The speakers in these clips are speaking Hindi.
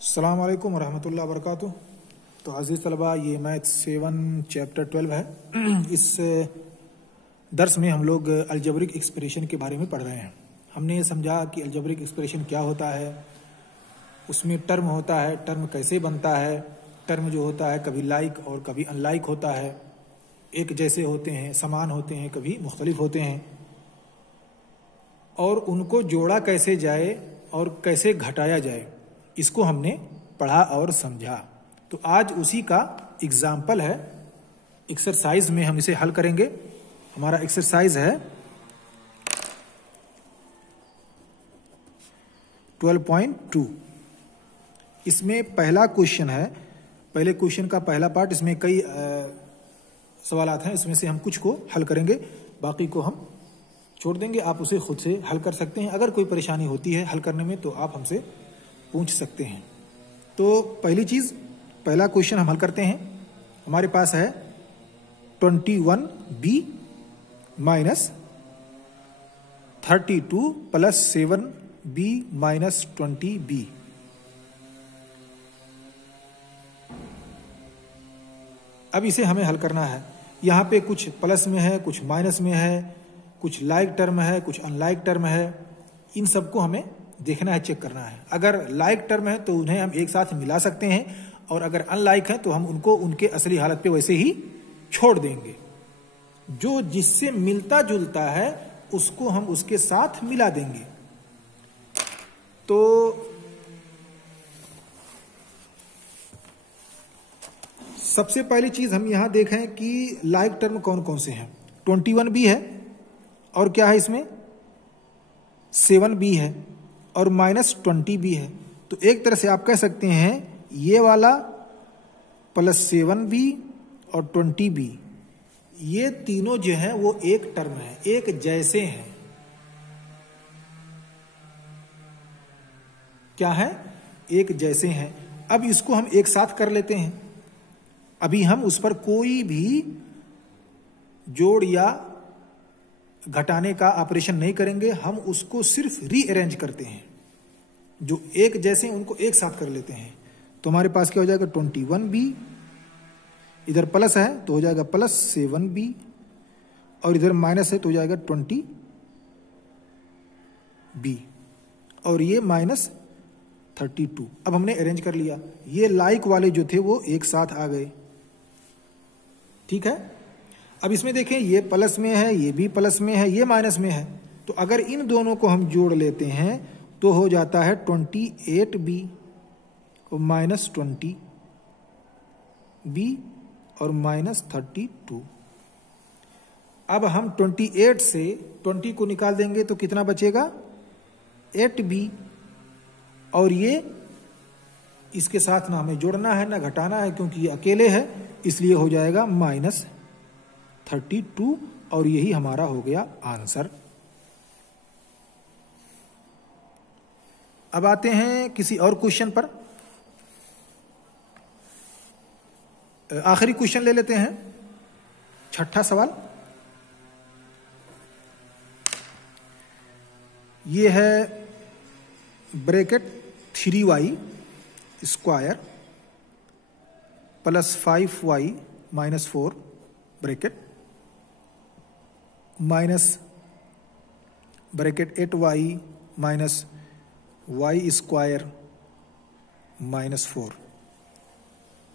अस्सलाम वालेकुम रहमतुल्लाहि व बरकातुहू। तो अज़ीज़ तलबा, ये मैथ 7 चैप्टर 12 है। इस दर्स में हम लोग अलजेब्रिक एक्सप्रेशन के बारे में पढ़ रहे हैं। हमने ये समझा कि अलजेब्रिक एक्सप्रेशन क्या होता है, उसमें टर्म होता है, टर्म कैसे बनता है। टर्म जो होता है कभी लाइक और कभी अनलाइक होता है, एक जैसे होते हैं, समान होते हैं, कभी मुख्तलिफ होते हैं, और उनको जोड़ा कैसे जाए और कैसे घटाया जाए, इसको हमने पढ़ा और समझा। तो आज उसी का एग्जाम्पल है, एक्सरसाइज में हम इसे हल करेंगे। हमारा एक्सरसाइज है 12.2। इसमें पहला क्वेश्चन है, पहले क्वेश्चन का पहला पार्ट। इसमें कई सवालात हैं, इसमें से हम कुछ को हल करेंगे, बाकी को हम छोड़ देंगे। आप उसे खुद से हल कर सकते हैं। अगर कोई परेशानी होती है हल करने में तो आप हमसे पूछ सकते हैं। तो पहली चीज, पहला क्वेश्चन हम हल करते हैं। हमारे पास है 21b minus 32 plus 7b minus 20b। अब इसे हमें हल करना है। यहां पे कुछ प्लस में है, कुछ माइनस में है, कुछ लाइक टर्म है, कुछ अनलाइक टर्म है। इन सबको हमें देखना है, चेक करना है। अगर लाइक टर्म है तो उन्हें हम एक साथ मिला सकते हैं, और अगर अनलाइक है तो हम उनको उनके असली हालत पे वैसे ही छोड़ देंगे। जो जिससे मिलता जुलता है उसको हम उसके साथ मिला देंगे। तो सबसे पहली चीज हम यहां देखें कि लाइक टर्म कौन कौन से हैं। 21b है, और क्या है इसमें 7b है, और माइनस 20b है। तो एक तरह से आप कह सकते हैं ये वाला प्लस 7b और 20b, ये तीनों जो है वो एक टर्म है, एक जैसे हैं। क्या है? एक जैसे हैं। अब इसको हम एक साथ कर लेते हैं। अभी हम उस पर कोई भी जोड़ या घटाने का ऑपरेशन नहीं करेंगे, हम उसको सिर्फ रीअरेंज करते हैं। जो एक जैसे हैं उनको एक साथ कर लेते हैं। तो हमारे पास क्या हो जाएगा 21b, इधर प्लस है तो हो जाएगा प्लस 7b, और इधर माइनस है तो हो जाएगा 20b, और ये माइनस 32। अब हमने अरेंज कर लिया। ये लाइक वाले जो थे वो एक साथ आ गए। ठीक है। अब इसमें देखें, ये प्लस में है, ये भी प्लस में है, ये माइनस में है। तो अगर इन दोनों को हम जोड़ लेते हैं तो हो जाता है 28b और माइनस 20b और माइनस 32। अब हम 28 से 20 को निकाल देंगे तो कितना बचेगा 8b, और ये इसके साथ ना हमें जोड़ना है ना घटाना है, क्योंकि ये अकेले है, इसलिए हो जाएगा माइनस 32, और यही हमारा हो गया आंसर। अब आते हैं किसी और क्वेश्चन पर। आखिरी क्वेश्चन ले लेते हैं, छठा सवाल। ये है bracket 3y square plus 5y minus 4 bracket minus bracket 8y minus y square minus 4।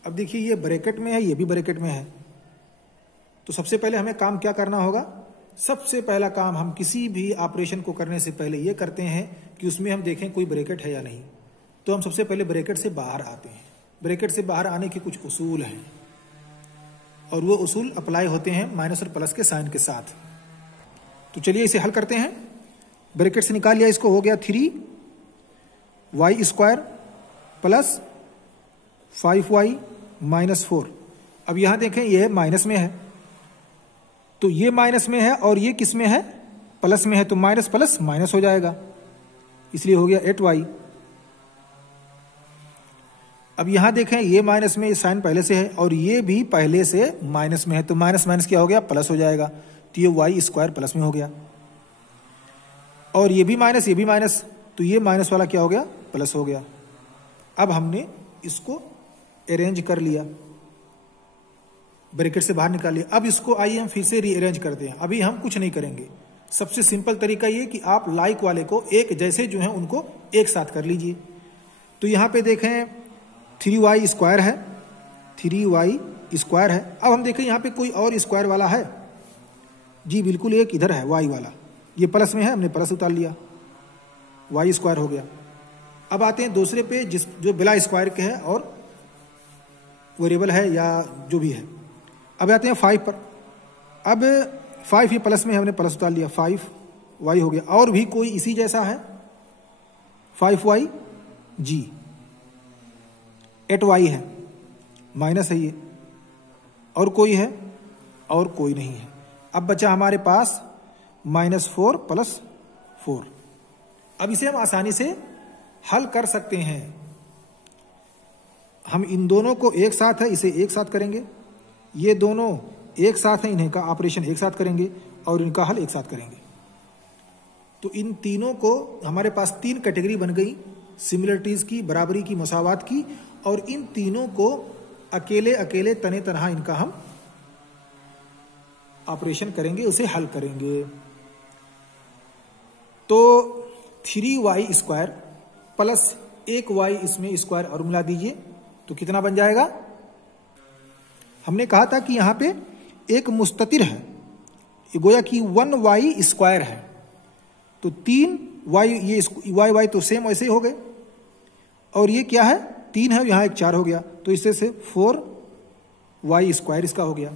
अब देखिए, ये ब्रैकेट में है, ये भी ब्रैकेट में है। तो सबसे पहले हमें काम क्या करना होगा? सबसे पहला काम हम किसी भी ऑपरेशन को करने से पहले ये करते हैं कि उसमें हम देखें कोई ब्रैकेट है या नहीं। तो हम सबसे पहले ब्रैकेट से बाहर आते हैं। ब्रैकेट से बाहर आने के कुछ उसूल हैं, और वो उसूल अप्लाई होते हैं माइनस और प्लस के साइन के साथ। तो चलिए इसे हल करते हैं। ब्रैकेट से निकाल लिया, इसको हो गया 3y square plus 5y minus 4। अब यहां देखें, यह माइनस में है, तो ये माइनस में है, और ये किस में है? प्लस में है। तो माइनस प्लस माइनस हो जाएगा, इसलिए हो गया 8y। अब यहां देखें, ये माइनस में, ये साइन पहले से है, और ये भी पहले से माइनस में है, तो माइनस माइनस क्या हो गया? प्लस हो जाएगा। तो ये y स्क्वायर प्लस में हो गया, और ये भी माइनस, ये भी माइनस, तो ये माइनस वाला क्या हो गया? प्लस हो गया। अब हमने इसको अरेंज कर लिया, ब्रैकेट से बाहर निकाल लिया। अब इसको आइए हम फिर से रीअरेंज करते हैं। अभी हम कुछ नहीं करेंगे, सबसे सिंपल तरीका ये कि आप लाइक वाले को एक जैसे जो है उनको एक साथ कर लीजिए। तो यहां पे देखें 3y स्क्वायर है, 3y स्क्वायर है। अब हम देखें यहां पे कोई और स्क्वायर वाला है? जी बिल्कुल, एक इधर है y वाला, ये प्लस में है, हमने प्लस उतार लिया, y स्क्वायर हो गया। अब आते हैं दूसरे पे जो बिला स्क्वायर के है और वेरिएबल है या जो भी है। अब आते हैं 5 पर। अब 5 ये प्लस में है, हमने प्लस उतार लिया, 5y हो गया। और भी कोई इसी जैसा है? 5y जी, 8y है, माइनस है ये। और कोई है? और कोई नहीं है। अब बचा हमारे पास -4 + 4। अब इसे हम आसानी से हल कर सकते हैं। हम इन दोनों को एक साथ है, इसे एक साथ करेंगे, ये दोनों एक साथ है, इन्हें का ऑपरेशन एक साथ करेंगे और इनका हल एक साथ करेंगे। तो इन तीनों को हमारे पास 3 कैटेगरी बन गई, सिमिलरिटीज की, बराबरी की, मसावात की। और इन तीनों को अकेले अकेले तने तनहा इनका हम ऑपरेशन करेंगे, उसे हल करेंगे। तो 3y स्क्वायर प्लस 1y इसमें स्क्वायर और मिला दीजिए तो कितना बन जाएगा? हमने कहा था कि यहां पे एक मुस्ततिर है, गोया कि 1y स्क्वायर है। तो 3y, ये y तो सेम वैसे ही हो गए। और ये क्या है? 3 है, यहां एक 4 हो गया, तो इससे से 4y स्क्वायर इसका हो गया।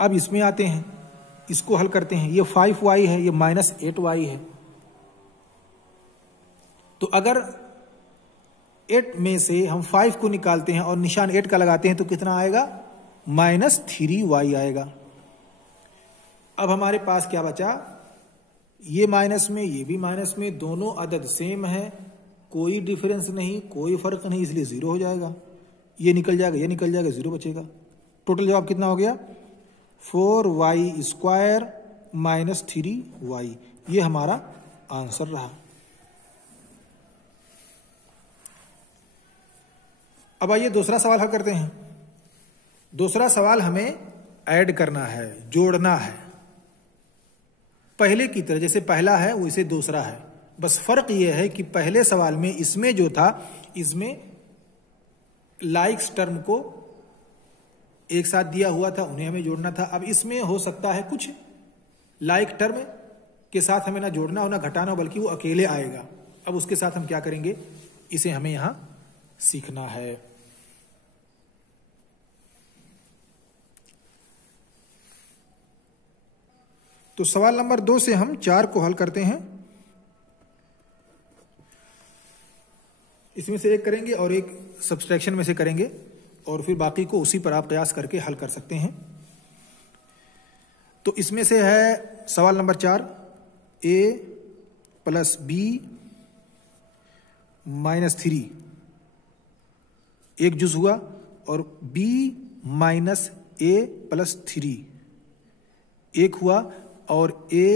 अब इसमें आते हैं, इसको हल करते हैं। ये 5y है, ये -8y है। तो अगर 8 में से हम 5 को निकालते हैं और निशान 8 का लगाते हैं तो कितना आएगा? -3y आएगा। अब हमारे पास क्या बचा? ये माइनस में, ये भी माइनस में, दोनों अदद सेम है, कोई डिफरेंस नहीं, कोई फर्क नहीं, इसलिए 0 हो जाएगा। ये निकल जाएगा, ये निकल जाएगा, 0 बचेगा। टोटल जवाब कितना हो गया? 4y square -3y। ये हमारा आंसर रहा। अब आइए दूसरा सवाल हल करते हैं। दूसरा सवाल हमें ऐड करना है, जोड़ना है। पहले की तरह, जैसे पहला है वैसे दूसरा है, बस फर्क यह है कि पहले सवाल में इसमें जो था, इसमें लाइक्स टर्म को एक साथ दिया हुआ था, उन्हें हमें जोड़ना था। अब इसमें हो सकता है कुछ लाइक टर्म के साथ हमें ना जोड़ना हो ना घटाना हो, बल्कि वो अकेले आएगा। अब उसके साथ हम क्या करेंगे, इसे हमें यहां सीखना है। तो सवाल नंबर 2 से हम 4 को हल करते हैं। इसमें से एक करेंगे और एक सब्सट्रैक्शन में से करेंगे, और फिर बाकी को उसी पर आप कयास करके हल कर सकते हैं। तो इसमें से है सवाल नंबर 4, a + b - 3 एक जुज हुआ, और b - a + 3 एक हुआ, और a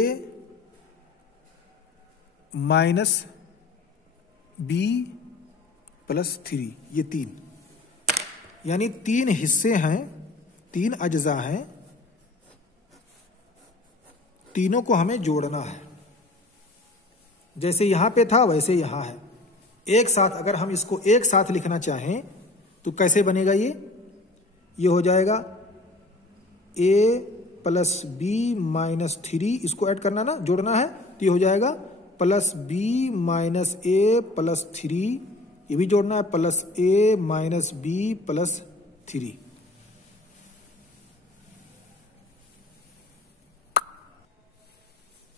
- b + 3 ये 3, यानी 3 हिस्से हैं, 3 अज्जा हैं। तीनों को हमें जोड़ना है, जैसे यहां पे था वैसे यहां है। एक साथ अगर हम इसको एक साथ लिखना चाहें तो कैसे बनेगा? ये हो जाएगा a + b - 3, इसको ऐड करना ना, जोड़ना है, तो ये हो जाएगा +b - a + 3, ये भी जोड़ना है, +a - b + 3।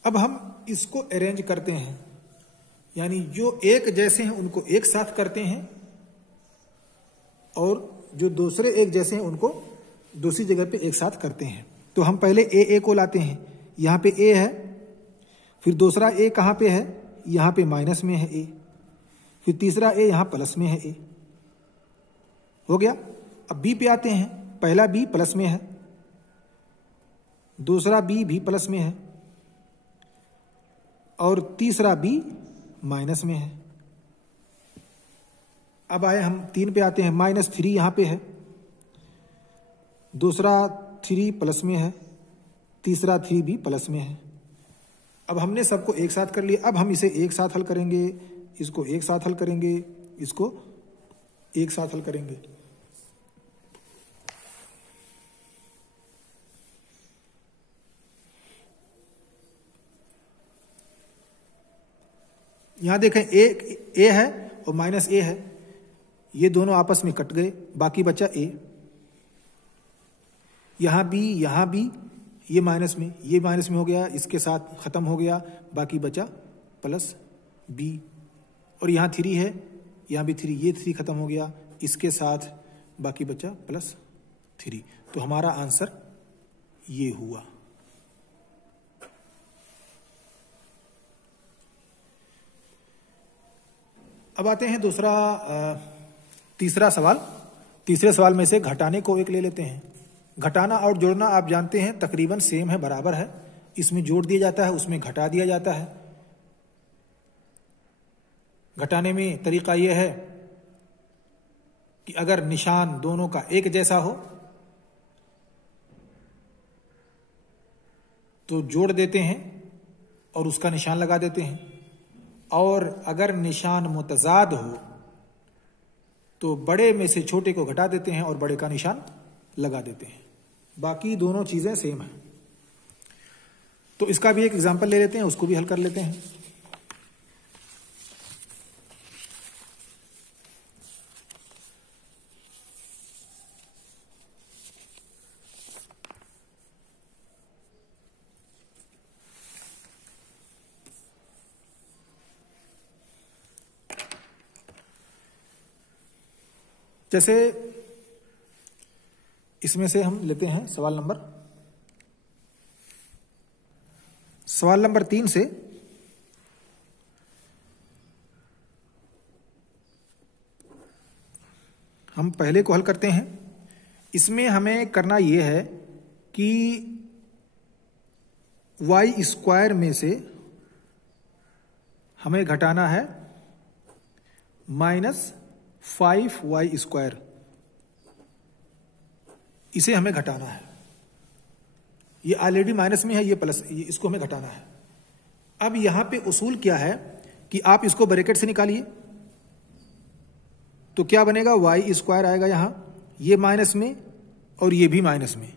अब हम इसको अरेंज करते हैं, यानी जो एक जैसे हैं उनको एक साथ करते हैं, और जो दूसरे एक जैसे हैं उनको दूसरी जगह पे एक साथ करते हैं। तो हम पहले ए को लाते हैं, यहां पे ए है, फिर दूसरा ए कहां पे है? यहां पे माइनस में है ए, फिर तीसरा ए यहां प्लस में है ए, हो गया। अब बी पे आते हैं, पहला बी प्लस में है, दूसरा बी भी प्लस में है, और तीसरा बी माइनस में है। अब आए हम 3 पे आते हैं, -3 यहां पे है, दूसरा 3 प्लस में है, तीसरा 3 भी प्लस में है। अब हमने सबको एक साथ कर लिया, अब हम इसे एक साथ हल करेंगे, इसको एक साथ हल करेंगे, इसको एक साथ हल करेंगे। यहां देखें ए है और -a है, ये दोनों आपस में कट गए, बाकी बचा a। यहां भी ये माइनस में हो गया, इसके साथ खत्म हो गया, बाकी बचा +b। और यहां 3 है, यहां भी 3, ये 3 खत्म हो गया, इसके साथ बाकी बचा +3। तो हमारा आंसर ये हुआ। अब आते हैं तीसरा सवाल। तीसरे सवाल में से घटाने को एक ले लेते हैं। घटाना और जोड़ना आप जानते हैं तकरीबन सेम है, बराबर है। इसमें जोड़ दिया जाता है, उसमें घटा दिया जाता है। घटाने में तरीका यह है कि अगर निशान दोनों का एक जैसा हो तो जोड़ देते हैं और उसका निशान लगा देते हैं, और अगर निशान मुतजाद हो तो बड़े में से छोटे को घटा देते हैं और बड़े का निशान लगा देते हैं। बाकी दोनों चीजें सेम है। तो इसका भी एक एग्जांपल ले लेते हैं, उसको भी हल कर लेते हैं। जैसे इसमें से हम लेते हैं सवाल नंबर 3 से। हम पहले को हल करते हैं। इसमें हमें करना यह है कि y² में से हमें घटाना है -5y²। इसे हमें घटाना है। ये ऑलरेडी माइनस में है, ये प्लस, इसको हमें घटाना है। अब यहां पे उसूल क्या है कि आप इसको ब्रैकेट से निकालिए तो क्या बनेगा, y² आएगा यहां, ये माइनस में और ये भी माइनस में,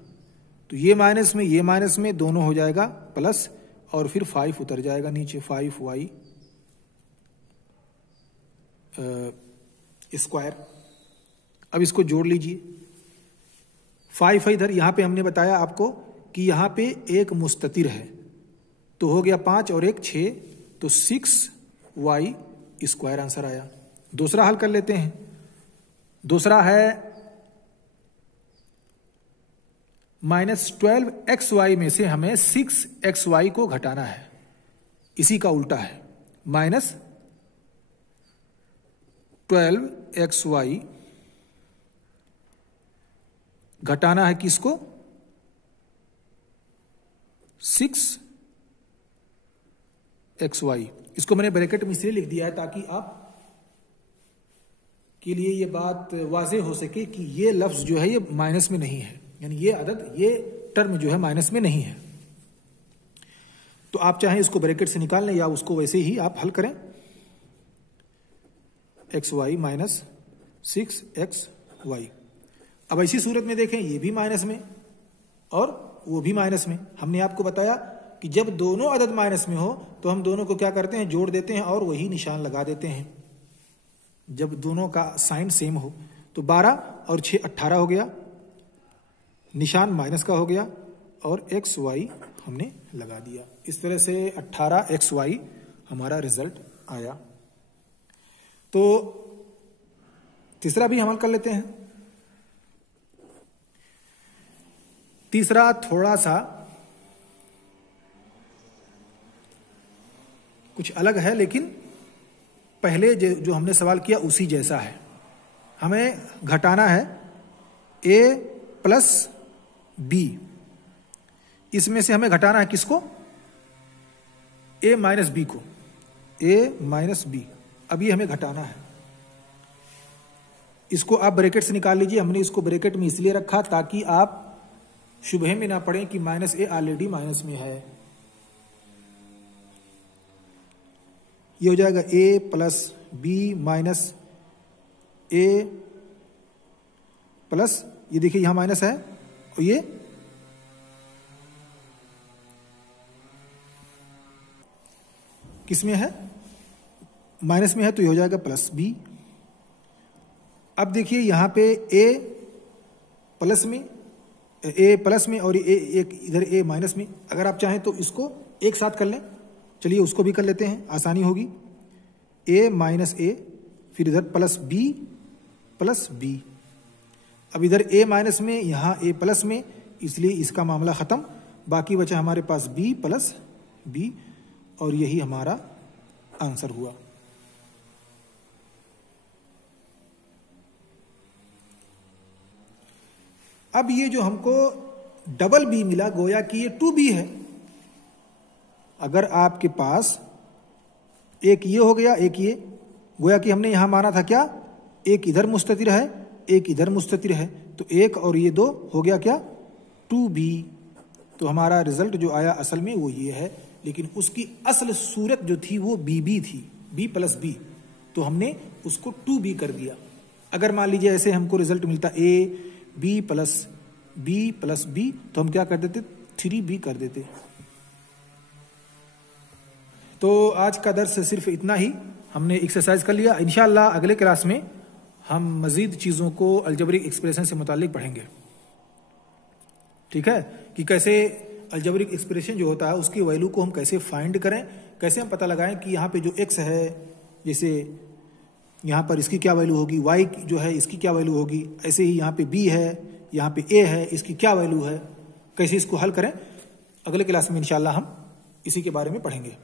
तो ये माइनस में दोनों हो जाएगा प्लस, और फिर 5 उतर जाएगा नीचे, 5y²। अब इसको जोड़ लीजिए। 5 है इधर, यहां पे हमने बताया आपको कि यहां पे एक मुस्ततिर है, तो हो गया 5 और 1 6, तो 6y² आंसर आया। दूसरा हल कर लेते हैं। दूसरा है -12xy में से हमें 6xy को घटाना है। इसी का उल्टा है, -12xy घटाना है किसको, 6xy। इसको मैंने ब्रैकेट में इसलिए लिख दिया है ताकि आप के लिए ये बात वाज़ेह हो सके कि ये लफ्ज जो है ये माइनस में नहीं है, यानी ये अदद, ये टर्म जो है माइनस में नहीं है। तो आप चाहें इसको ब्रैकेट से निकाल लें या उसको वैसे ही आप हल करें। xy minus 6xy। अब ऐसी सूरत में देखें, ये भी माइनस में और वो भी माइनस में। हमने आपको बताया कि जब दोनों अदद माइनस में हो तो हम दोनों को क्या करते हैं, जोड़ देते हैं और वही निशान लगा देते हैं जब दोनों का साइन सेम हो। तो 12 और 6 18 हो गया, निशान माइनस का हो गया और xy हमने लगा दिया। इस तरह से 18xy हमारा रिजल्ट आया। तो तीसरा भी हम हल कर लेते हैं। तीसरा थोड़ा सा कुछ अलग है, लेकिन पहले जो हमने सवाल किया उसी जैसा है। हमें घटाना है a प्लस b। इसमें से हमें घटाना है किसको, a माइनस b को, a माइनस b। अब ये हमें घटाना है। इसको आप ब्रैकेट से निकाल लीजिए। हमने इसको ब्रैकेट में इसलिए रखा ताकि आप शुबहे में ना पड़े कि माइनस ए ऑलरेडी माइनस में है। ये हो जाएगा ए प्लस बी माइनस ए प्लस, ये देखिए यहां माइनस है और ये किस में है, माइनस में है, तो ये हो जाएगा प्लस बी। अब देखिए यहां पे ए प्लस में और ये एक इधर ए माइनस में। अगर आप चाहें तो इसको एक साथ कर लें, चलिए उसको भी कर लेते हैं, आसानी होगी। ए माइनस ए, फिर इधर प्लस बी। अब इधर ए माइनस में, यहां ए प्लस में, इसलिए इसका मामला खत्म। बाकी बचा हमारे पास बी प्लस बी, और यही हमारा आंसर हुआ। अब ये जो हमको डबल बी मिला, गोया कि ये 2b है। अगर आपके पास एक ये हो गया, एक ये, गोया कि हमने यहां माना था क्या, एक इधर मुस्ततिर है, एक इधर मुस्ततिर है, तो एक और ये 2 हो गया क्या, 2b। तो हमारा रिजल्ट जो आया असल में वो ये है, लेकिन उसकी असल सूरत जो थी वो bb थी, b प्लस बी, तो हमने उसको 2b कर दिया। अगर मान लीजिए ऐसे हमको रिजल्ट मिलता a b प्लस बी, तो हम क्या कर देते, 3b कर देते। तो आज का दर्स सिर्फ इतना ही, हमने एक्सरसाइज कर लिया। इंशाअल्लाह अगले क्लास में हम मजीद चीज़ों को अलजेब्रिक एक्सप्रेशन से मुतालिक पढ़ेंगे। ठीक है, कि कैसे अलजेब्रिक एक्सप्रेशन जो होता है उसकी वैल्यू को हम कैसे फाइंड करें, कैसे हम पता लगाएं कि यहाँ पे जो x है, जैसे यहाँ पर इसकी क्या वैल्यू होगी, y जो है इसकी क्या वैल्यू होगी, ऐसे ही यहाँ पे b है, यहाँ पे a है, इसकी क्या वैल्यू है, कैसे इसको हल करें। अगले क्लास में इंशाअल्लाह हम इसी के बारे में पढ़ेंगे।